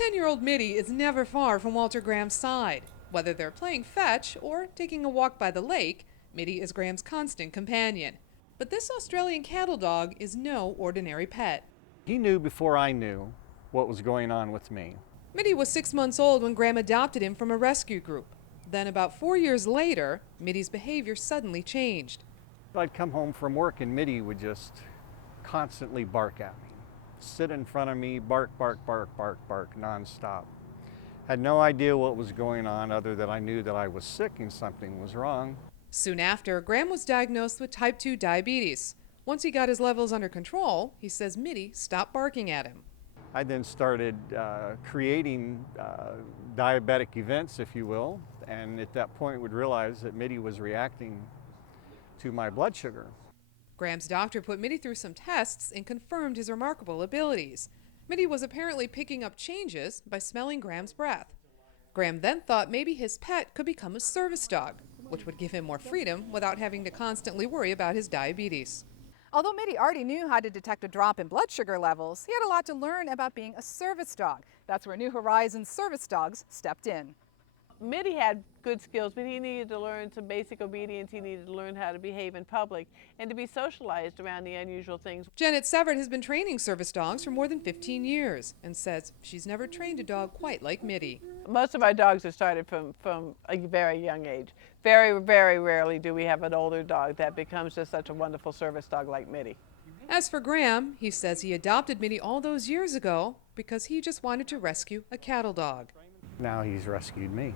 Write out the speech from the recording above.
10-year-old Middy is never far from Walter Graham's side. Whether they're playing fetch or taking a walk by the lake, Middy is Graham's constant companion. But this Australian cattle dog is no ordinary pet. He knew before I knew what was going on with me. Middy was 6 months old when Graham adopted him from a rescue group. Then about 4 years later, Middy's behavior suddenly changed. I'd come home from work and Middy would just constantly bark at me. Sit in front of me, bark, bark, bark, bark, bark, nonstop. Had no idea what was going on other than I knew that I was sick and something was wrong. Soon after, Graham was diagnosed with type 2 diabetes. Once he got his levels under control, he says Middy stopped barking at him. I then started creating diabetic events, if you will, and at that point would realize that Middy was reacting to my blood sugar. Graham's doctor put Middy through some tests and confirmed his remarkable abilities. Middy was apparently picking up changes by smelling Graham's breath. Graham then thought maybe his pet could become a service dog, which would give him more freedom without having to constantly worry about his diabetes. Although Middy already knew how to detect a drop in blood sugar levels, he had a lot to learn about being a service dog. That's where New Horizons service dogs stepped in. Middy had good skills, but he needed to learn some basic obedience. He needed to learn how to behave in public and to be socialized around the unusual things. Janet Severt has been training service dogs for more than 15 years and says she's never trained a dog quite like Middy. Most of our dogs are started from a very young age. Very, very rarely do we have an older dog that becomes just such a wonderful service dog like Middy. As for Graham, he says he adopted Middy all those years ago because he just wanted to rescue a cattle dog. Now he's rescued me.